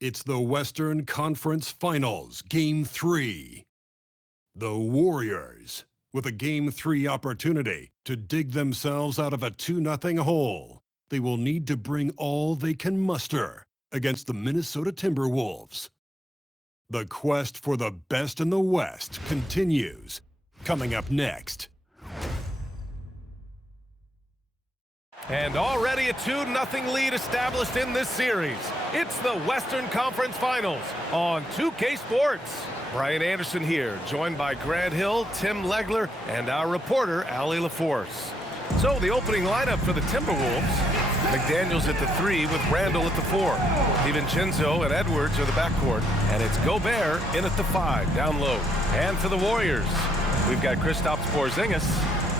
It's the Western Conference Finals, Game 3. The Warriors, with a Game 3 opportunity to dig themselves out of a 2-0 hole. They will need to bring all they can muster against the Minnesota Timberwolves. The quest for the best in the West continues. Coming up next. And already a 2-0 lead established in this series. It's the Western Conference Finals on 2K Sports. Brian Anderson here, joined by Grant Hill, Tim Legler, and our reporter, Allie LaForce. So the opening lineup for the Timberwolves: McDaniels at the 3 with Randall at the 4. DiVincenzo and Edwards are the backcourt, and it's Gobert in at the 5, down low. And for the Warriors, we've got Kristaps Porzingis.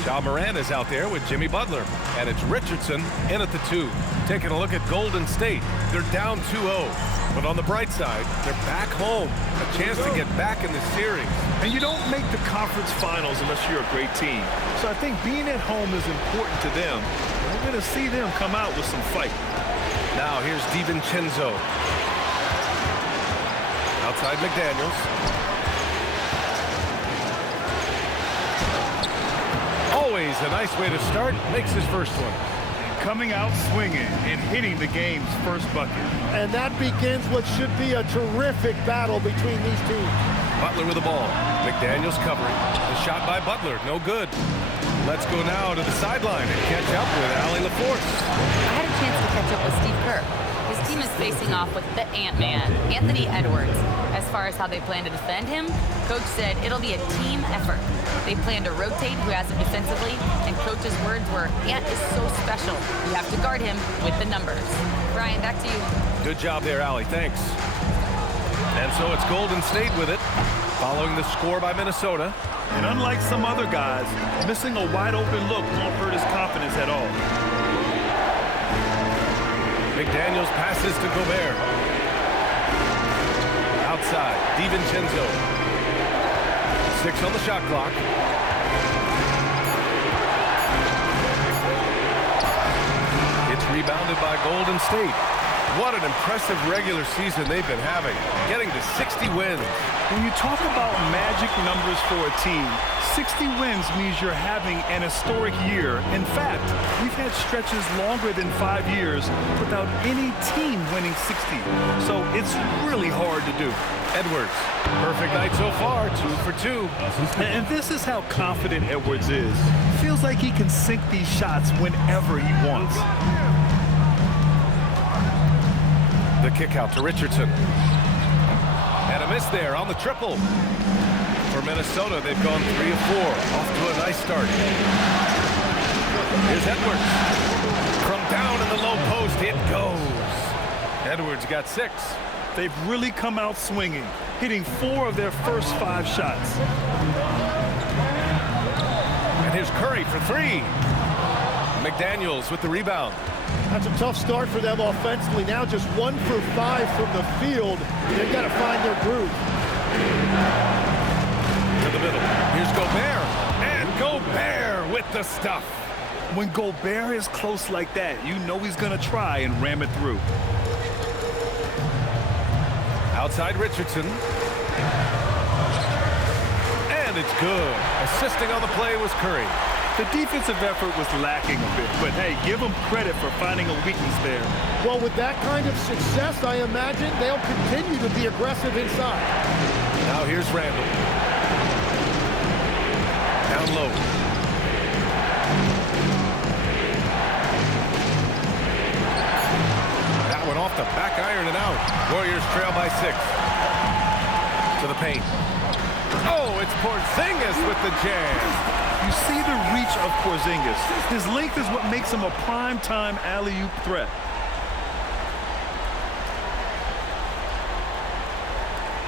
Ja Morant is out there with Jimmy Butler, and it's Richardson in at the 2. Taking a look at Golden State, they're down 2-0. But on the bright side, they're back home. A chance to get back in the series. And you don't make the conference finals unless you're a great team. So I think being at home is important to them. We're going to see them come out with some fight. Now here's DiVincenzo. Outside McDaniels. Always a nice way to start. Makes his first one. Coming out swinging and hitting the game's first bucket. And that begins what should be a terrific battle between these teams. Butler with the ball. McDaniels covering. The shot by Butler, no good. Let's go now to the sideline and catch up with Allie LaForce. I had a chance to catch up with Steve Kerr. His team is facing off with the Ant-Man, Anthony Edwards. As far as how they plan to defend him, Coach said it'll be a team effort. They plan to rotate who has him defensively, and Coach's words were, Ant is so special. You have to guard him with the numbers. Brian, back to you. Good job there, Allie. Thanks. And so it's Golden State with it, following the score by Minnesota. And unlike some other guys, missing a wide-open look won't hurt his confidence at all. McDaniels passes to Gobert. Outside, DiVincenzo. 6 on the shot clock. It's rebounded by Golden State. What an impressive regular season they've been having, getting to 60 wins. When you talk about magic numbers for a team, 60 wins means you're having an historic year. In fact, we've had stretches longer than 5 years without any team winning 60. So it's really hard to do. Edwards, perfect night so far, 2 for 2. And this is how confident Edwards is. Feels like he can sink these shots whenever he wants. The kick out to Richardson. And a miss there on the triple. For Minnesota, they've gone 3 of 4. Off to a nice start. Here's Edwards. From down in the low post, it goes. Edwards got 6. They've really come out swinging, hitting 4 of their first 5 shots. And here's Curry for 3. McDaniels with the rebound. That's a tough start for them offensively. Now just 1 for 5 from the field. They've got to find their groove. To the middle. Here's Gobert. And Gobert with the stuff. When Gobert is close like that, you know he's going to try and ram it through. Outside Richardson. And it's good. Assisting on the play was Curry. The defensive effort was lacking a bit, but hey, give them credit for finding a weakness there. Well, with that kind of success, I imagine they'll continue to be aggressive inside. Now here's Randall. Down low. That one off the back iron and out. Warriors trail by 6. To the paint. Oh, it's Porzingis with the jam. You see the reach of Porzingis. His length is what makes him a prime-time alley-oop threat.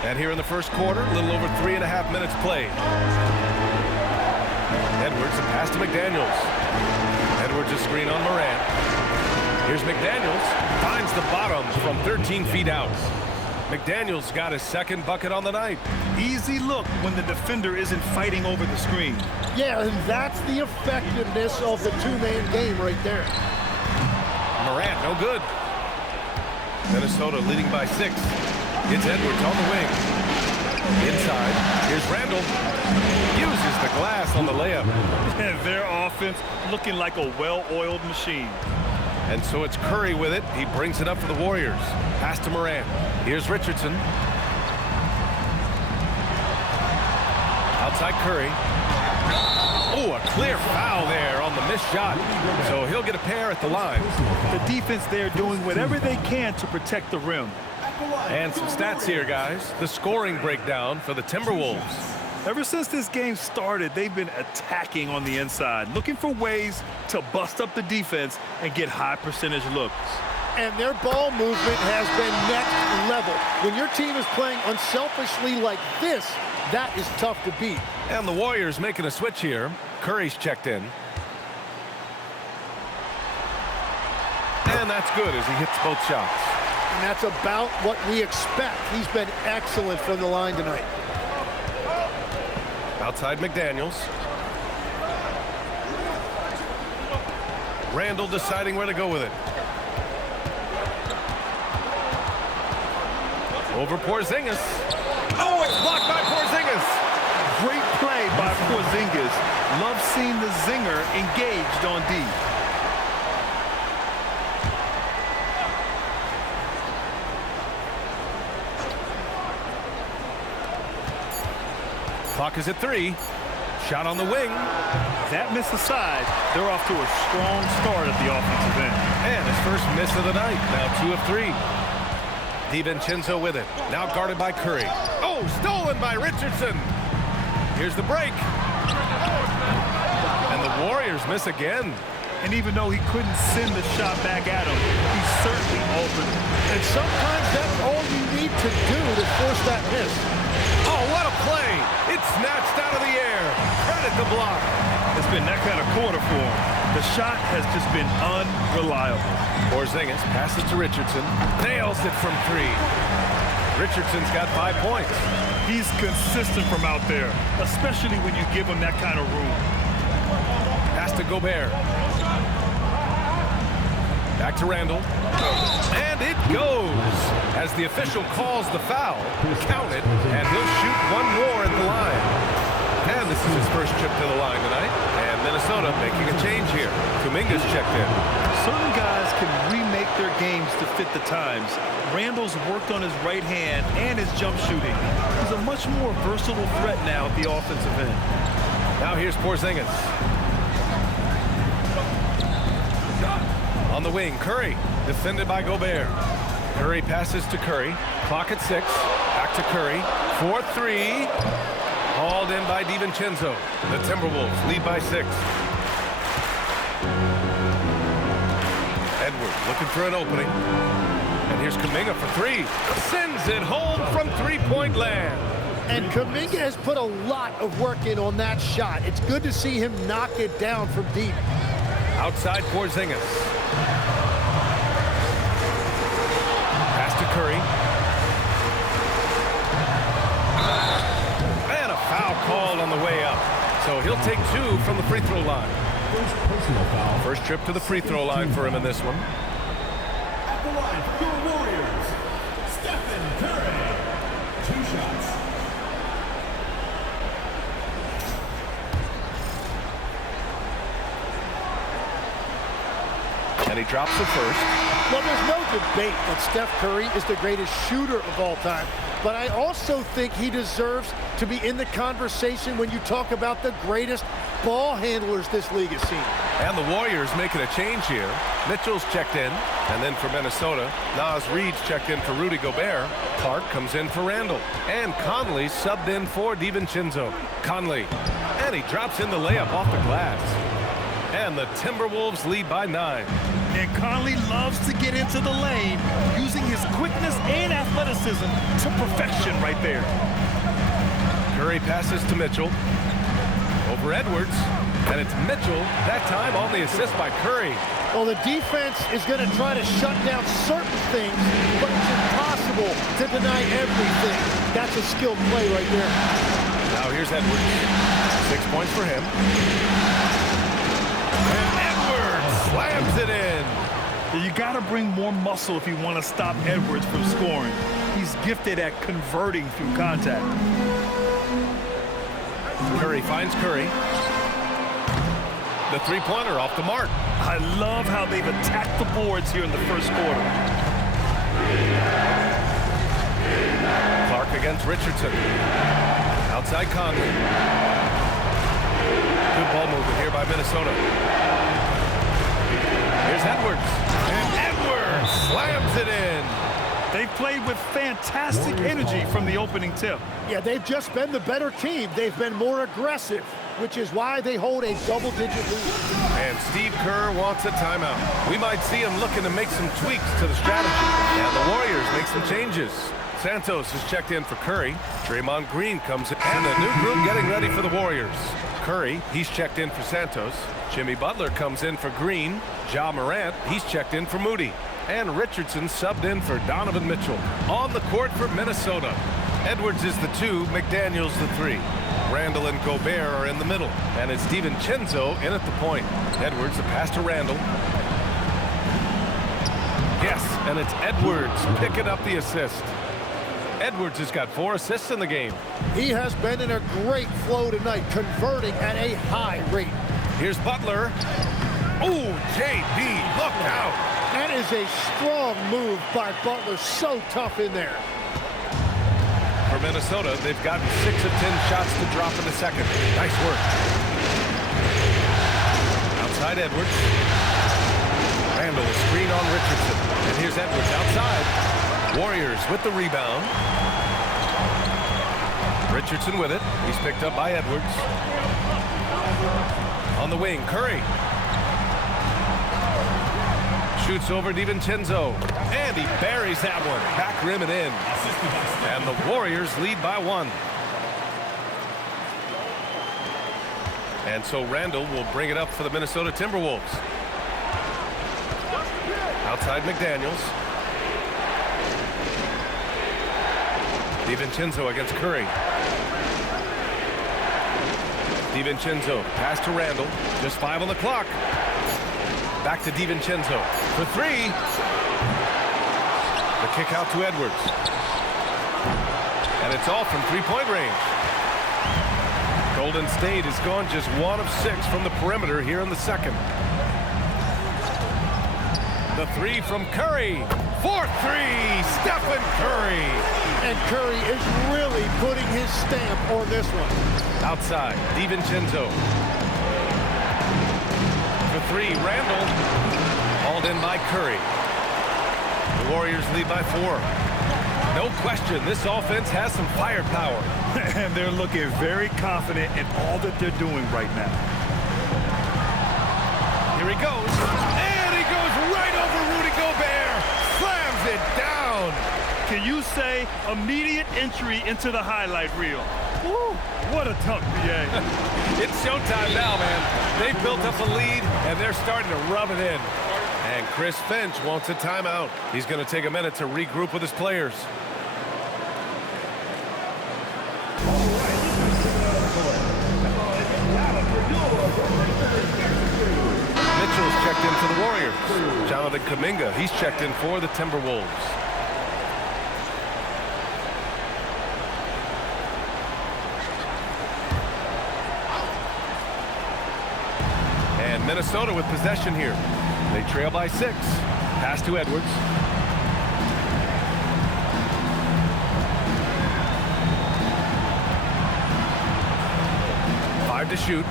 And here in the first quarter, a little over 3.5 minutes played. Edwards, a pass to McDaniels. Edwards a screen on Morant. Here's McDaniels. Finds the bottom from 13 feet out. McDaniels got his second bucket on the night. Easy look when the defender isn't fighting over the screen. Yeah, and that's the effectiveness of the two-man game right there. Morant, no good. Minnesota leading by 6. It's Edwards on the wing. Inside, here's Randall. Uses the glass on the layup. And their offense looking like a well-oiled machine. And so it's Curry with it. He brings it up for the Warriors. Pass to Morant. Here's Richardson. Outside Curry. Oh, a clear foul there on the missed shot. So he'll get a pair at the line. The defense there doing whatever they can to protect the rim. And some stats here, guys. The scoring breakdown for the Timberwolves. Ever since this game started, they've been attacking on the inside, looking for ways to bust up the defense and get high percentage looks. And their ball movement has been next level. When your team is playing unselfishly like this, that is tough to beat. And the Warriors making a switch here. Curry's checked in. And that's good as he hits both shots. And that's about what we expect. He's been excellent from the line tonight. Outside McDaniels. Randall deciding where to go with it. Over Porzingis. Oh, it's blocked by Porzingis. Great play by Porzingis. Love seeing the zinger engaged on D. Clock is at 3. Shot on the wing. That missed aside. They're off to a strong start at the offensive end. And his first miss of the night. Now 2 of 3. DiVincenzo with it. Now guarded by Curry. Oh, stolen by Richardson. Here's the break. And the Warriors miss again. And even though he couldn't send the shot back at him, he certainly altered it. And sometimes that's all you need to do to force that miss. Oh, what a play. It's snatched out of the air. Credit the block. It's been that kind of quarter for him. The shot has just been unreliable. Porzingis passes to Richardson. Nails it from 3. Richardson's got 5 points. He's consistent from out there, especially when you give him that kind of room. Pass to Gobert. Back to Randall. And it goes. As the official calls the foul, count it, and he'll shoot one more at the line. And this is his first trip to the line tonight. And Minnesota making a change here. Kuminga's checked in. Certain guys can remake their games to fit the times. Randall's worked on his right hand and his jump shooting. He's a much more versatile threat now at the offensive end. Now here's Porzingis. On the wing, Curry, defended by Gobert. Curry passes to Curry. Clock at 6. Back to Curry. 4-3. Hauled in by DiVincenzo. The Timberwolves lead by 6. Edwards looking for an opening. And here's Kuminga for 3. Sends it home from three-point land. And Kuminga has put a lot of work in on that shot. It's good to see him knock it down from deep. Outside Porzingis. Pass to Curry. And a foul called on the way up. So he'll take 2 from the free throw line. First trip to the free throw line for him in this one. At the line for your Warriors, Stephen Curry. 2 shots. And he drops the first. Well, there's no debate that Steph Curry is the greatest shooter of all time. But I also think he deserves to be in the conversation when you talk about the greatest ball handlers this league has seen. And the Warriors making a change here. Mitchell's checked in. And then for Minnesota, Naz Reid's checked in for Rudy Gobert. Clark comes in for Randall. And Conley subbed in for DiVincenzo. Conley. And he drops in the layup off the glass. And the Timberwolves lead by 9. And Conley loves to get into the lane, using his quickness and athleticism to perfection right there. Curry passes to Mitchell. Over Edwards. And it's Mitchell, that time on the assist by Curry. Well, the defense is going to try to shut down certain things, but it's impossible to deny everything. That's a skilled play right there. Now here's Edwards. 6 points for him. And Edwards slams it in. You got to bring more muscle if you want to stop Edwards from scoring. He's gifted at converting through contact. Curry finds Curry. The three-pointer off the mark. I love how they've attacked the boards here in the first quarter. Clark against Richardson. Outside Conley. Good ball movement here by Minnesota. Here's Edwards. And Edwards slams it in. They've played with fantastic energy from the opening tip. Yeah, they've just been the better team. They've been more aggressive, which is why they hold a double-digit lead. And Steve Kerr wants a timeout. We might see him looking to make some tweaks to the strategy. And the Warriors make some changes. Santos is checked in for Curry. Draymond Green comes in. And a new group getting ready for the Warriors. Curry, he's checked in for Santos. Jimmy Butler comes in for Green. Ja Morant, he's checked in for Moody. And Richardson subbed in for Donovan Mitchell. On the court for Minnesota. Edwards is the 2, McDaniels the 3. Randall and Gobert are in the middle. And it's DiVincenzo in at the point. Edwards, the pass to Randall. Yes, and it's Edwards picking up the assist. Edwards has got 4 assists in the game. He has been in a great flow tonight, converting at a high rate. Here's Butler. Oh, JB, look out. That is a strong move by Butler. So tough in there. For Minnesota, they've gotten 6 of 10 shots to drop in the second. Nice work. Outside Edwards. Randall, a screen on Richardson. And here's Edwards outside. Warriors with the rebound. Richardson with it. He's picked up by Edwards. On the wing, Curry. Shoots over DiVincenzo. And he buries that one. Back rim and in. And the Warriors lead by 1. And so Randall will bring it up for the Minnesota Timberwolves. Outside McDaniels. DiVincenzo against Curry. DiVincenzo, pass to Randall. Just 5 on the clock. Back to DiVincenzo for 3. The kick out to Edwards. And it's all from three-point range. Golden State has gone just 1 of 6 from the perimeter here in the second. The 3 from Curry. 4-3, Stephen Curry. And Curry is really putting his stamp on this one. Outside, DiVincenzo. For 3, Randall. Hauled in by Curry. The Warriors lead by 4. No question, this offense has some firepower. And they're looking very confident in all that they're doing right now. Here he goes. And he goes right over Rudy Gobert. Slams it down. Can you say immediate entry into the highlight reel? Woo, what a dunk, BA. It's showtime now, man. They've built up a lead, and they're starting to rub it in. And Chris Finch wants a timeout. He's going to take a minute to regroup with his players. Mitchell's checked in for the Warriors. Jonathan Kuminga, he's checked in for the Timberwolves. And Minnesota with possession here. They trail by 6. Pass to Edwards. Five to shoot.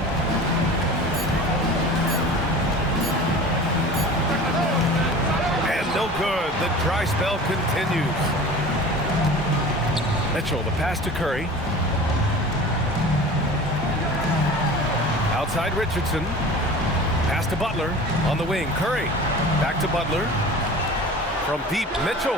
And no good. The dry spell continues. Mitchell, the pass to Curry. Outside Richardson. Pass to Butler on the wing. Curry back to Butler. From deep, Mitchell.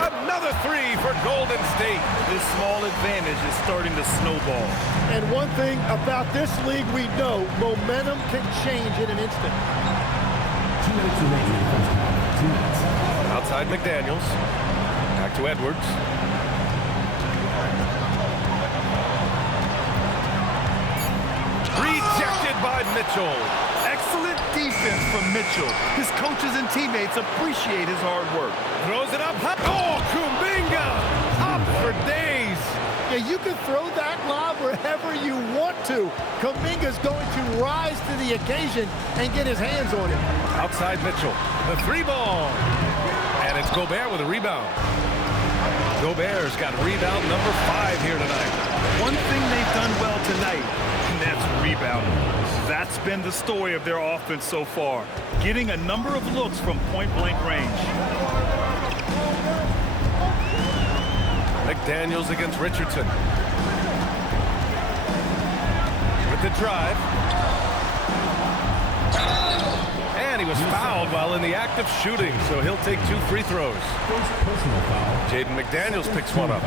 Another 3 for Golden State. This small advantage is starting to snowball. And one thing about this league we know, momentum can change in an instant. 2 minutes remaining in the first half. 2 minutes. Outside McDaniels. Back to Edwards. Rejected denied by Mitchell. Excellent defense from Mitchell. His coaches and teammates appreciate his hard work. Throws it up. Oh, Kuminga! Up for days. Yeah, you can throw that lob wherever you want to. Kuminga's going to rise to the occasion and get his hands on it. Outside Mitchell. The three ball. And it's Gobert with a rebound. Gobert's got rebound number 5 here tonight. One thing they've done well tonight, and that's rebounding. That's been the story of their offense so far, getting a number of looks from point-blank range. McDaniels against Richardson. With the drive. And he was fouled while in the act of shooting, so he'll take 2 free throws. Jaden McDaniels picks one up.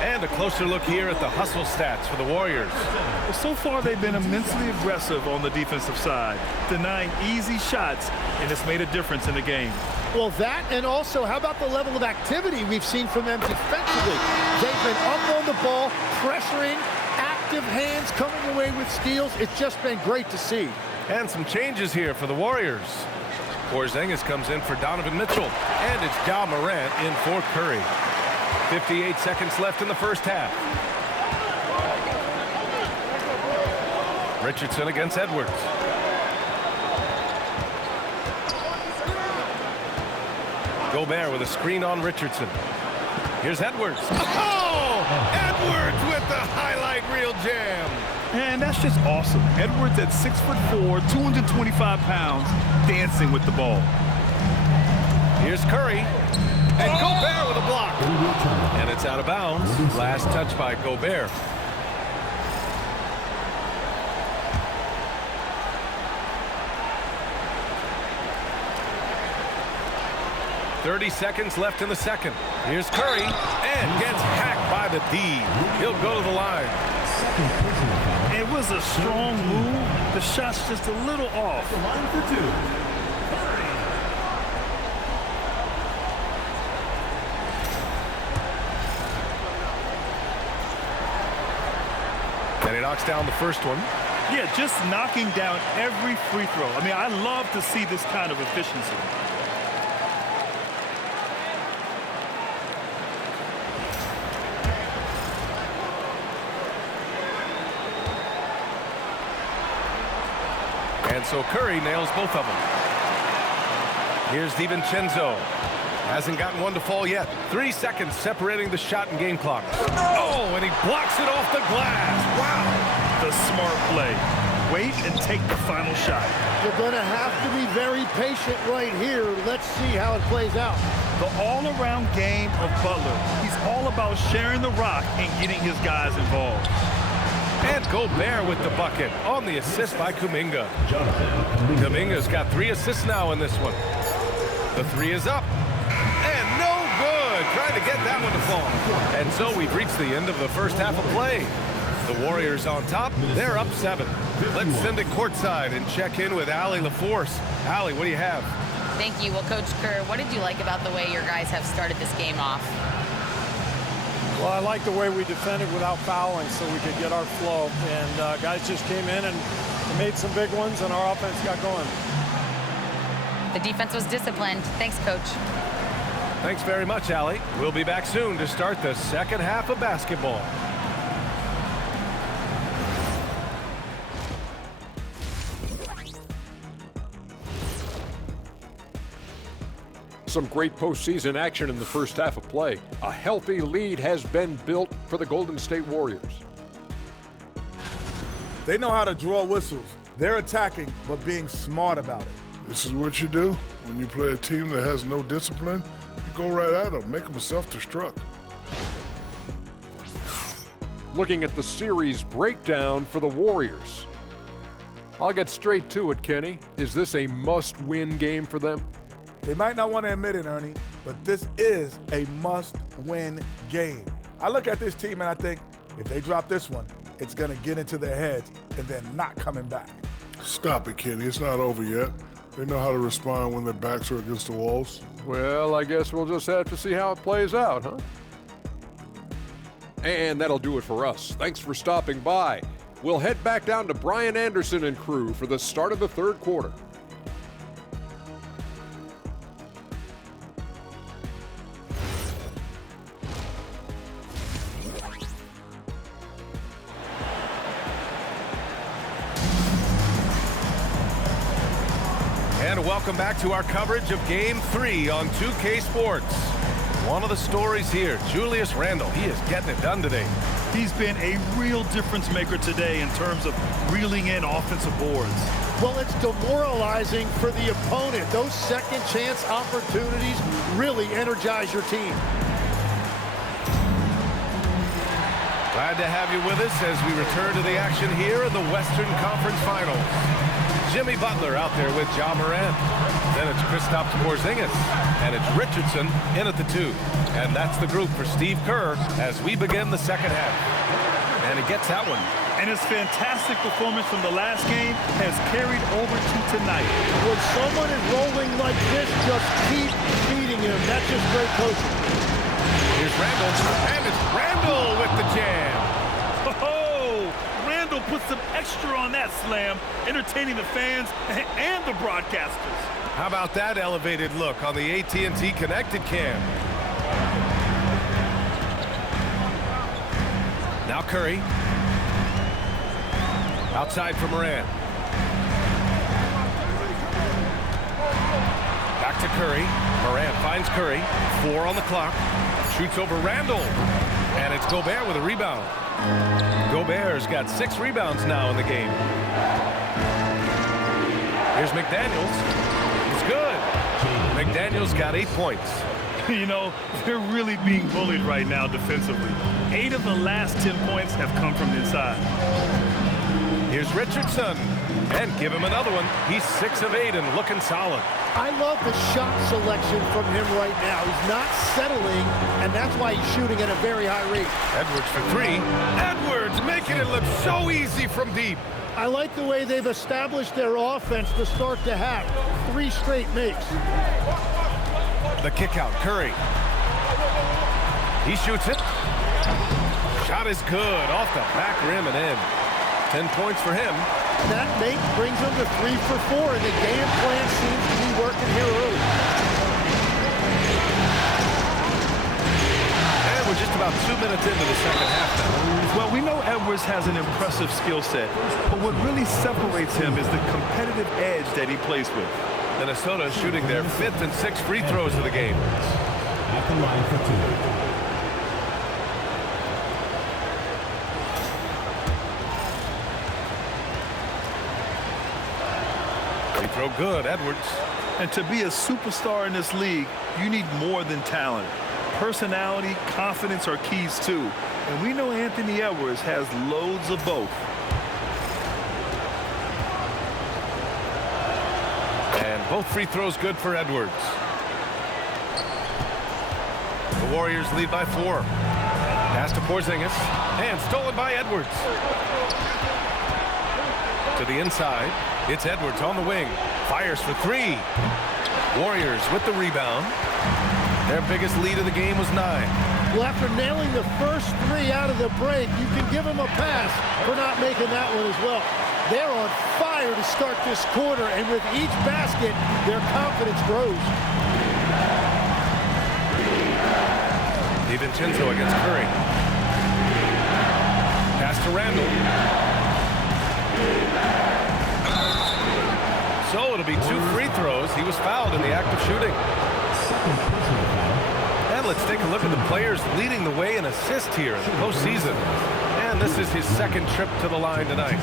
And a closer look here at the hustle stats for the Warriors. Well, so far they've been immensely aggressive on the defensive side, denying easy shots, and it's made a difference in the game. Well, that, and also, how about the level of activity we've seen from them defensively? They've been up on the ball, pressuring, active hands, coming away with steals. It's just been great to see. And some changes here for the Warriors. Porzingis comes in for Donovan Mitchell. And it's Ja Morant in for Curry. 58 seconds left in the first half. Richardson against Edwards. Gobert with a screen on Richardson. Here's Edwards. Oh! Edwards with the highlight reel jam. And that's just awesome. Edwards at 6'4", 225 pounds, dancing with the ball. Here's Curry. And Gobert with a block. And it's out of bounds. Last touch by Gobert. .30 seconds left in the second. Here's Curry. And gets hacked by the D. He'll go to the line. It was a strong move. The shot's just a little off. The line for 2. And he knocks down the first one. Yeah, just knocking down every free throw. I mean, I love to see this kind of efficiency. And so Curry nails both of them. Here's DiVincenzo. Hasn't gotten one to fall yet. 3 seconds separating the shot and game clock. Oh, and he blocks it off the glass. Wow. The smart play. Wait and take the final shot. You're going to have to be very patient right here. Let's see how it plays out. The all-around game of Butler. He's all about sharing the rock and getting his guys involved. And Gobert with the bucket on the assist by Kuminga. Kuminga's got 3 assists now in this one. The 3 is up. And no good. Trying to get that one to fall. And so we've reached the end of the first half of play. The Warriors on top. They're up 7. Let's send it courtside and check in with Allie LaForce. Allie, what do you have? Thank you. Well, Coach Kerr, what did you like about the way your guys have started this game off? Well, I like the way we defended without fouling so we could get our flow. And guys just came in and made some big ones, and our offense got going. The defense was disciplined. Thanks, Coach. Thanks very much, Allie. We'll be back soon to start the second half of basketball. Some great postseason action in the first half of play. A healthy lead has been built for the Golden State Warriors. They know how to draw whistles. They're attacking, but being smart about it. This is what you do when you play a team that has no discipline. You go right at them, make them self-destruct. Looking at the series breakdown for the Warriors. I'll get straight to it, Kenny. Is this a must-win game for them? They might not want to admit it, Ernie, but this is a must-win game. I look at this team and I think, if they drop this one, it's going to get into their heads and then not coming back. Stop it, Kenny. It's not over yet. They know how to respond when their backs are against the walls. Well, I guess we'll just have to see how it plays out, huh? And that'll do it for us. Thanks for stopping by. We'll head back down to Brian Anderson and crew for the start of the third quarter. And welcome back to our coverage of Game 3 on 2K Sports. One of the stories here, Julius Randle. He is getting it done today. He's been a real difference maker today in terms of reeling in offensive boards. Well, it's demoralizing for the opponent. Those second chance opportunities really energize your team. Glad to have you with us as we return to the action here in the Western Conference Finals. Jimmy Butler out there with Ja Morant. Then it's Kristaps Porzingis, and it's Richardson in at the 2. And that's the group for Steve Kerr as we begin the second half. And he gets that one. And his fantastic performance from the last game has carried over to tonight. When someone is rolling like this, just keep feeding him. That's just great coaching. Here's Randle, and it's Randle with the jam. Oh, Randle put some extra on that slam, entertaining the fans and the broadcasters. How about that elevated look on the AT&T Connected Cam? Now Curry. Outside for Morant. Back to Curry. Morant finds Curry. 4 on the clock. Shoots over Randle. And it's Gobert with a rebound. Gobert's got 6 rebounds now in the game. Here's McDaniels. It's good. McDaniels got 8 points. You know, they're really being bullied right now defensively. 8 of the last 10 points have come from inside. Here's Richardson. And give him another one. He's 6 of 8 and looking solid. I love the shot selection from him right now. He's not settling, and that's why he's shooting at a very high rate. Edwards for 3. Edwards making it look so easy from deep. I like the way they've established their offense to start the half. 3 straight makes. The kick out, Curry. He shoots it. Shot is good, off the back rim and in. 10 points for him. That make brings them to 3 for 4, and the game plan seems to be working here early. And we're just about 2 minutes into the second half now. Well, we know Edwards has an impressive skill set, but what really separates him is the competitive edge that he plays with. Minnesota is shooting their 5th and 6th free throws of the game. At the line for 2. Free throw good, Edwards. And to be a superstar in this league, you need more than talent. Personality, confidence are keys too. And we know Anthony Edwards has loads of both. And both free throws good for Edwards. The Warriors lead by 4. Pass to Porzingis. And stolen by Edwards. To the inside. It's Edwards on the wing. Fires for 3. Warriors with the rebound. Their biggest lead of the game was 9. Well, after nailing the first 3 out of the break, you can give them a pass for not making that one as well. They're on fire to start this quarter, and with each basket, their confidence grows. DiVincenzo against Curry. Pass to Randle. So it'll be 2 free throws. He was fouled in the act of shooting. And let's take a look at the players leading the way in assists here in the postseason. And this is his 2nd trip to the line tonight.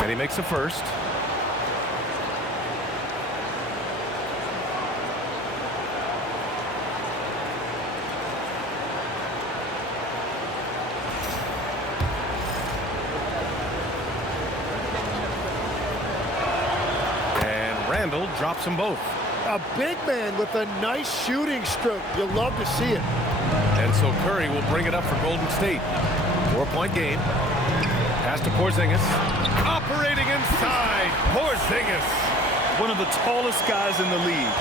And he makes the first. Randle drops them both. A big man with a nice shooting stroke. You'll love to see it. And so Curry will bring it up for Golden State. 4-point game. Pass to Porzingis. Operating inside. Porzingis. one of the tallest guys in the league.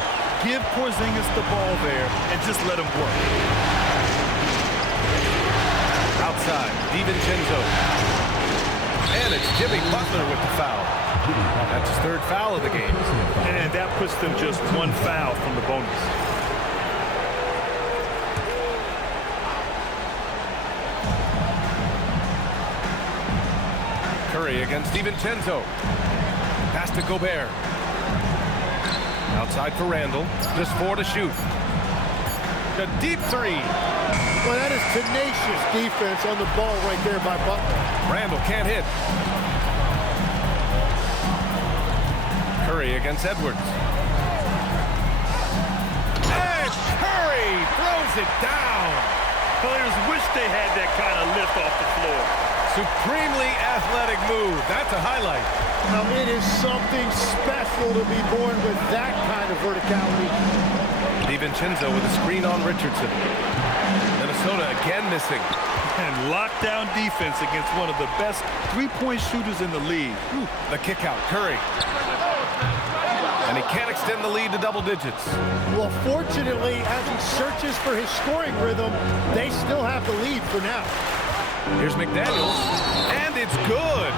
Give Porzingis the ball there and just let him work. Outside, DiVincenzo. And it's Jimmy Butler with the foul. That's his third foul of the game. And that puts them just one foul from the bonus. Curry against DiVincenzo. Pass to Gobert. Outside for Randall. Just 4 to shoot. The deep three. Well, that is tenacious defense on the ball right there by Butler. Randall can't hit. Curry against Edwards. And Curry throws it down. Players wish they had that kind of lift off the floor. Supremely athletic move. That's a highlight. Now, it is something special to be born with that kind of verticality. DiVincenzo with a screen on Richardson. Minnesota again missing. And lockdown defense against one of the best three-point shooters in the league. The kick out, Curry. And he can't extend the lead to double digits. Well, fortunately, as he searches for his scoring rhythm, they still have the lead for now. Here's McDaniels, and it's good.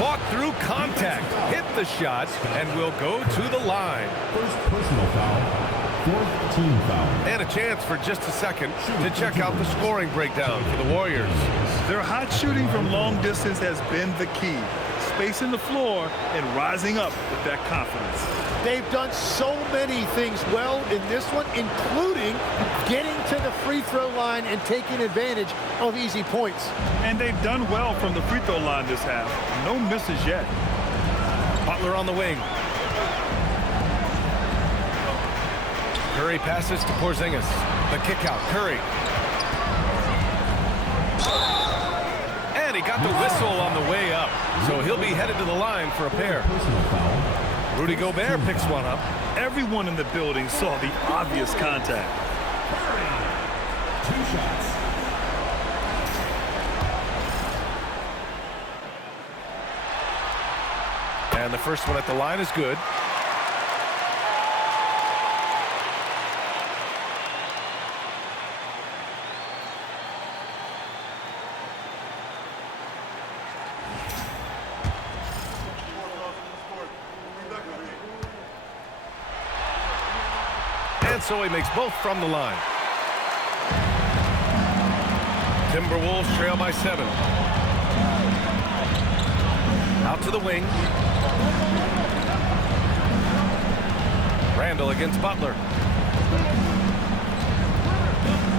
Fought through contact, hit the shot, and will go to the line. First personal foul, fourth team foul. And a chance for just a second to check out the scoring breakdown for the Warriors. Their hot shooting from long distance has been the key. Spacing the floor and rising up with that confidence. They've done so many things well in this one, including getting to the free throw line and taking advantage of easy points. And they've done well from the free throw line this half. No misses yet. Butler on the wing. Curry passes to Porzingis. The kick out, Curry. And he got the whistle on the way up, so he'll be headed to the line for a pair. Rudy Gobert picks one up. Everyone in the building saw the obvious contact. Two shots. And the first one at the line is good. And so he makes both from the line. Timberwolves trail by 7. Out to the wing. Randall against Butler.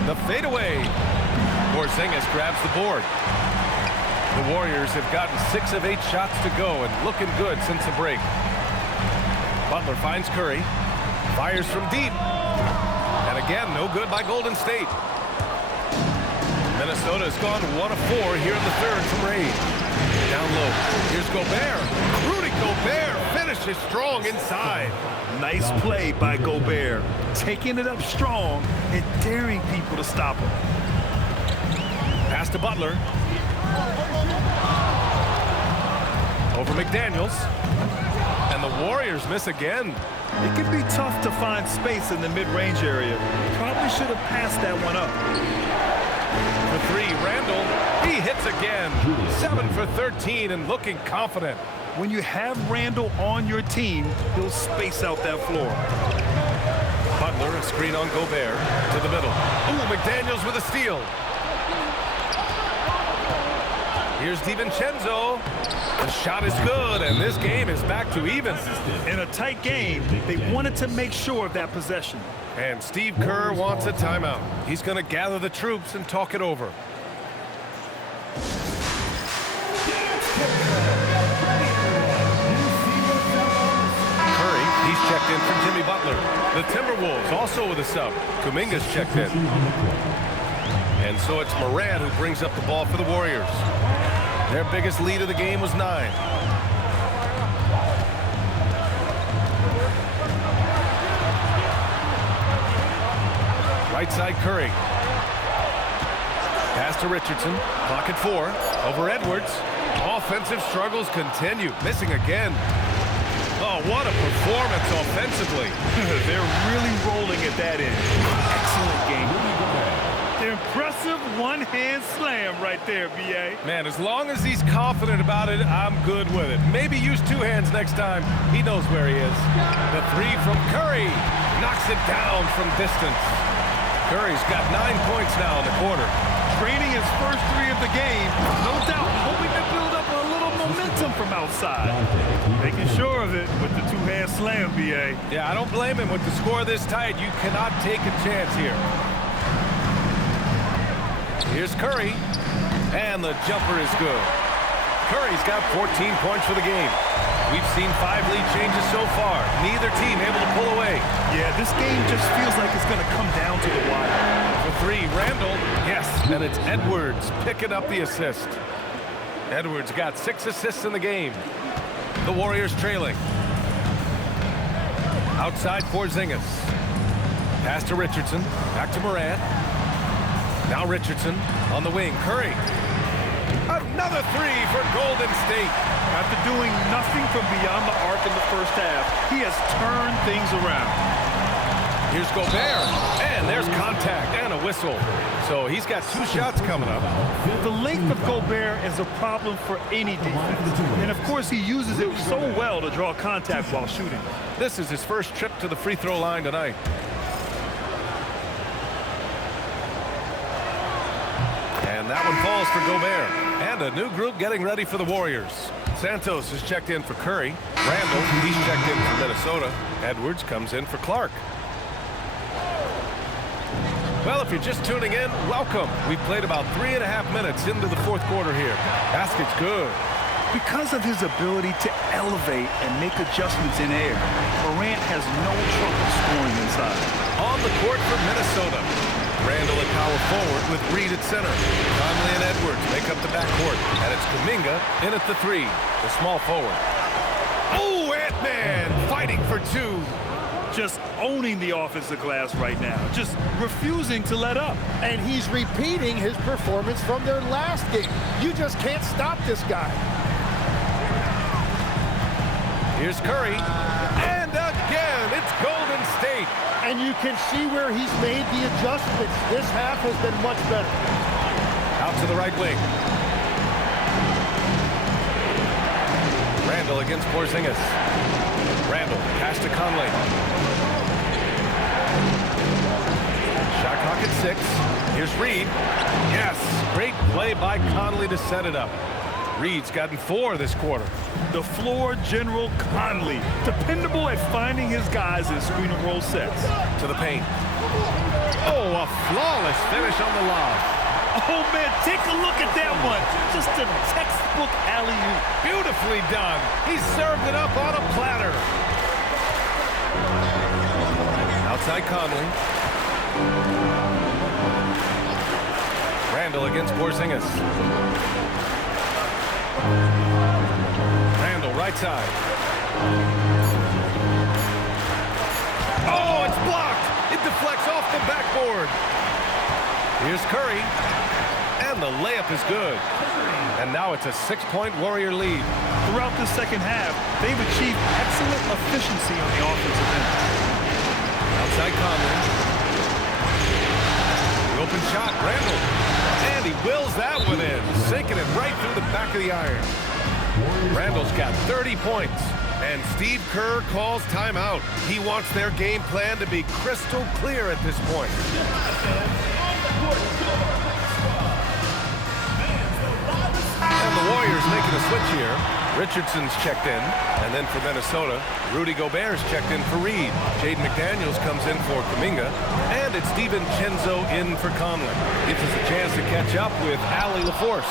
The fadeaway. Porzingis grabs the board. The Warriors have gotten 6 of 8 shots to go and looking good since the break. Butler finds Curry. Fires from deep. And again, no good by Golden State. Minnesota has gone 1 of 4 here in the third from Reid. Down low. Here's Gobert. Rudy Gobert finishes strong inside. Nice play by Gobert. Taking it up strong and daring people to stop him. Pass to Butler. Over McDaniels. And the Warriors miss again. It can be tough to find space in the mid-range area. Probably should have passed that one up. For 3, Randall. He hits again. 7 for 13 and looking confident. When you have Randall on your team, he'll space out that floor. Butler, a screen on Gobert. To the middle. Ooh, McDaniels with a steal. Here's DiVincenzo. The shot is good, and this game is back to even. In a tight game, they wanted to make sure of that possession. And Steve Kerr wants a timeout. He's going to gather the troops and talk it over. Curry, he's checked in for Jimmy Butler. The Timberwolves also with a sub. Kuminga's checked in. And so it's Morant who brings up the ball for the Warriors. Their biggest lead of the game was 9. Right side, Curry. Pass to Richardson. Clock at 4. Over Edwards. Offensive struggles continue. Missing again. Oh, what a performance offensively. They're really rolling at that end. Excellent game. Impressive one-hand slam right there, B.A. Man, as long as he's confident about it, I'm good with it. Maybe use two hands next time. He knows where he is. The three from Curry knocks it down from distance. Curry's got 9 points now in the quarter. Draining his first three of the game, no doubt hoping to build up a little momentum from outside. Making sure of it with the two-hand slam, B.A. Yeah, I don't blame him. With the score this tight, you cannot take a chance here. Here's Curry, and the jumper is good. Curry's got 14 points for the game. We've seen 5 lead changes so far. Neither team able to pull away. Yeah, this game just feels like it's going to come down to the wire. For 3, Randall. Yes, and it's Edwards picking up the assist. Edwards got 6 assists in the game. The Warriors trailing. Outside Porzingis. Pass to Richardson. Back to Morant. Now Richardson on the wing. Curry. Another 3 for Golden State. After doing nothing from beyond the arc in the first half, he has turned things around. Here's Gobert. And there's contact and a whistle. So he's got 2 shots coming up. The length of Gobert is a problem for any defense. And of course, he uses it so well to draw contact while shooting. This is his first trip to the free throw line tonight. And that one falls for Gobert. And a new group getting ready for the Warriors. Santos is checked in for Curry. Randall, he's checked in for Minnesota. Edwards comes in for Clark. Well, if you're just tuning in, welcome. We've played about 3.5 minutes into the fourth quarter here. Basket's good. Because of his ability to elevate and make adjustments in air, Morant has no trouble scoring inside. On the court for Minnesota. Randall at power forward with Reed at center. Conley and Edwards make up the backcourt. And it's Kuminga in at the 3, the small forward. Oh, Ant-Man fighting for 2. Just owning the offensive glass right now. Just refusing to let up. And he's repeating his performance from their last game. You just can't stop this guy. Here's Curry. And again, it's Golden State. And you can see where he's made the adjustments. This half has been much better. Out to the right wing. Randall against Porzingis. Randall, pass to Conley. Shot clock at 6. Here's Reed. Yes, great play by Conley to set it up. Reed's gotten 4 this quarter. The floor general Conley, dependable at finding his guys in screen and roll sets. To the paint. Oh, a flawless finish on the lob. Oh, man, take a look at that one. Just a textbook alley-oop. Beautifully done. He served it up on a platter. Outside Conley. Randall against Porzingis. Randall, right side. Oh, it's blocked. It deflects off the backboard. Here's Curry. And the layup is good. And now it's a 6-point Warrior lead. Throughout the second half, they've achieved excellent efficiency on the offensive end. Outside Conley. The open shot, Randall. And he wills that one in, sinking it right through the back of the iron. Randall's got 30 points. And Steve Kerr calls timeout. He wants their game plan to be crystal clear at this point. And the Warriors making a switch here. Richardson's checked in. And then for Minnesota, Rudy Gobert's checked in for Reed. Jaden McDaniels comes in for Kuminga. And it's DiVincenzo in for Conley. Gives us a chance to catch up with Allie LaForce.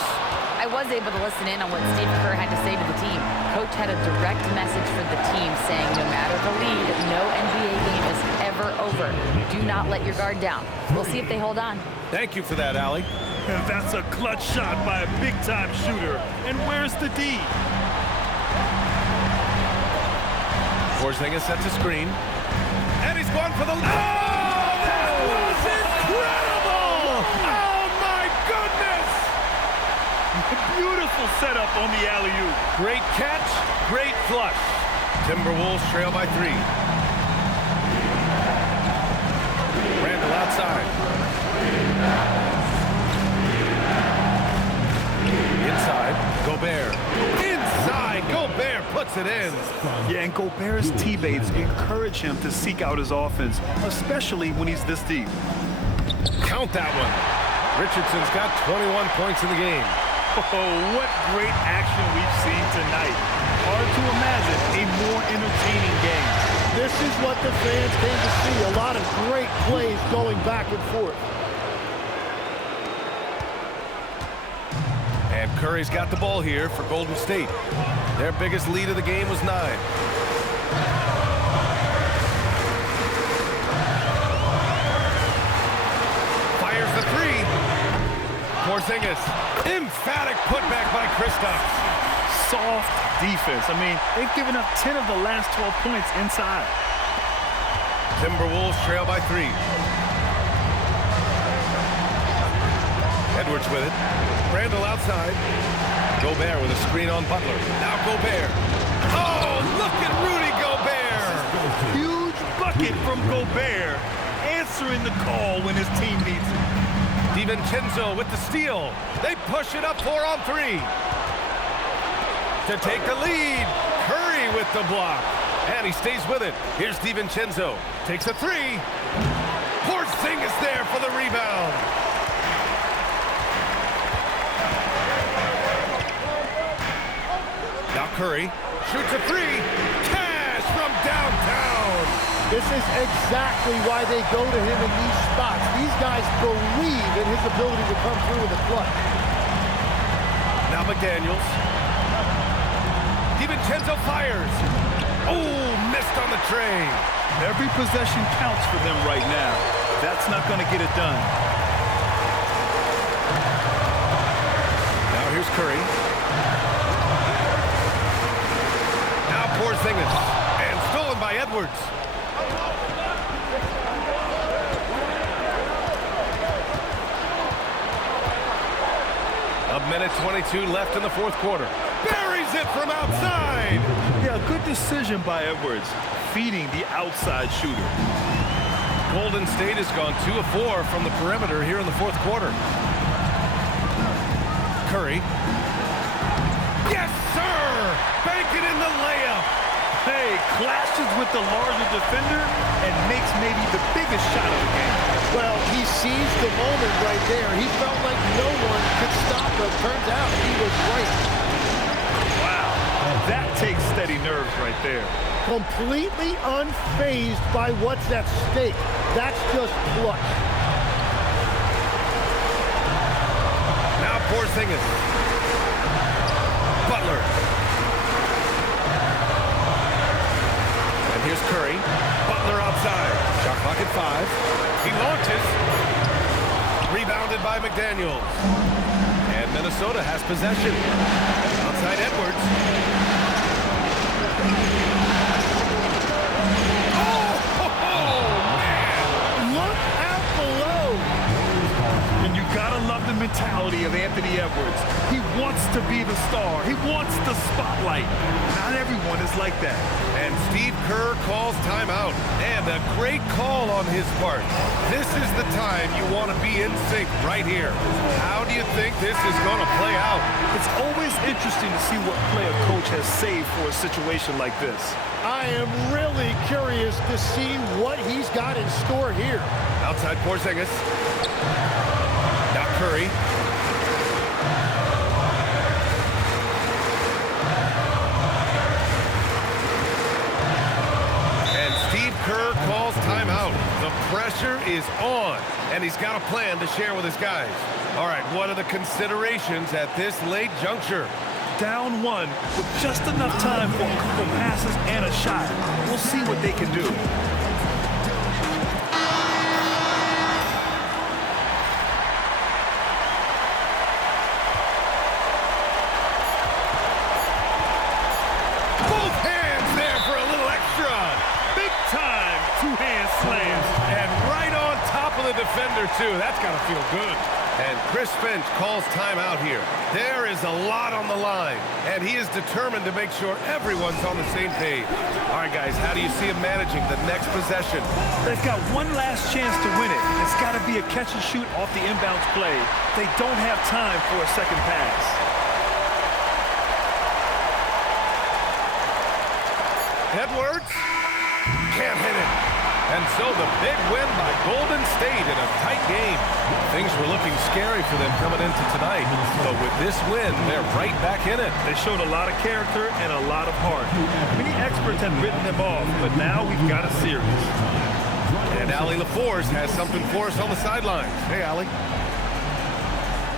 I was able to listen in on what Steve Kerr had to say to the team. Coach had a direct message for the team saying no matter the lead, no NBA game is ever over. Do not let your guard down. We'll see if they hold on. Thank you for that, Allie. And that's a clutch shot by a big-time shooter. And where's the D? Porzingis sets a screen. And he's going for the... Oh, that was incredible! Oh, my goodness! Beautiful setup on the alley-oop. Great catch, great flush. Timberwolves trail by 3. Randall outside. Inside, Gobert. Inside, Gobert puts it in. Yeah, and Gobert's teammates encourage him to seek out his offense, especially when he's this deep. Count that one. Richardson's got 21 points in the game. Oh, what great action we've seen tonight. Hard to imagine a more entertaining game. This is what the fans came to see. A lot of great plays going back and forth. And Curry's got the ball here for Golden State. Their biggest lead of the game was 9. Fires the 3. Porzingis. Emphatic putback by Kristaps. Soft defense. I mean, they've given up 10 of the last 12 points inside. Timberwolves trail by 3. Edwards with it. Randall outside. Gobert with a screen on Butler. Now Gobert. Oh, look at Rudy Gobert. Huge bucket from Gobert, answering the call when his team needs him. DiVincenzo with the steal. They push it up 4 on 3. To take the lead. Curry with the block. And he stays with it. Here's DiVincenzo. Takes a 3. Porzingis there for the rebound. Now Curry shoots a 3. Cash from downtown. This is exactly why they go to him in these spots. These guys believe in his ability to come through in the clutch. Now McDaniels. DiVincenzo fires. Oh, missed on the tray. Every possession counts for them right now. That's not going to get it done. Now here's Curry. Now Porzingis. And stolen by Edwards. A minute 22 left in the fourth quarter. Buries it from outside. Yeah, good decision by Edwards, feeding the outside shooter. Golden State has gone 2 of 4 from the perimeter here in the fourth quarter. Curry. Yes, sir! Bank it in the layup. Hey, clashes with the larger defender and makes maybe the biggest shot of the game. Well, he seized the moment right there. He felt like no one could stop him. Turns out he was right. Wow, that takes steady nerves right there. Completely unfazed by what's at stake. That's just clutch. Now Porzingis. Butler. And here's Curry. Butler outside. Shot clock at 5. He launches. Rebounded by McDaniels. And Minnesota has possession. Outside Edwards. Mentality of Anthony Edwards. He wants to be the star. He wants the spotlight. Not everyone is like that. And Steve Kerr calls timeout. And a great call on his part. This is the time you want to be in sync right here. How do you think this is going to play out? It's always interesting to see what play a coach has saved for a situation like this. I am really curious to see what he's got in store here. Outside Porzingis. Now Curry. And Steve Kerr calls timeout. The pressure is on, and he's got a plan to share with his guys. All right, what are the considerations at this late juncture? Down 1 with just enough time for a couple passes and a shot. We'll see what they can do. Defender too. That's got to feel good. And Chris Finch calls timeout here. There is a lot on the line, and he is determined to make sure everyone's on the same page. All right, guys, how do you see him managing the next possession? They've got one last chance to win it. It's got to be a catch and shoot off the inbounds play. They don't have time for a second pass. Edwards can't hit it. And so the big win by Golden State in a tight game. Things were looking scary for them coming into tonight, but with this win, they're right back in it. They showed a lot of character and a lot of heart. Many experts have written them off, but now we've got a series. And Allie LaForce has something for us on the sidelines. Hey, Allie.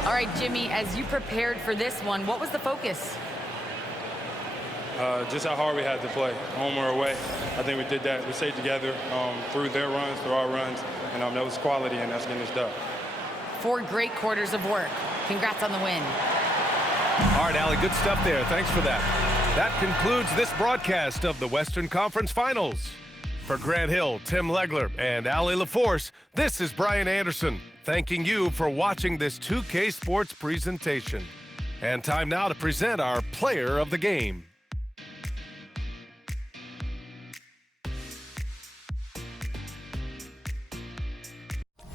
All right, Jimmy, as you prepared for this one, what was the focus? Just how hard we had to play, home or away. I think we did that. We stayed together through their runs, through our runs, and that was quality, and that's getting us done. 4 great quarters of work. Congrats on the win. All right, Allie, good stuff there. Thanks for that. That concludes this broadcast of the Western Conference Finals. For Grant Hill, Tim Legler, and Allie LaForce, this is Brian Anderson, thanking you for watching this 2K Sports presentation. And time now to present our player of the game.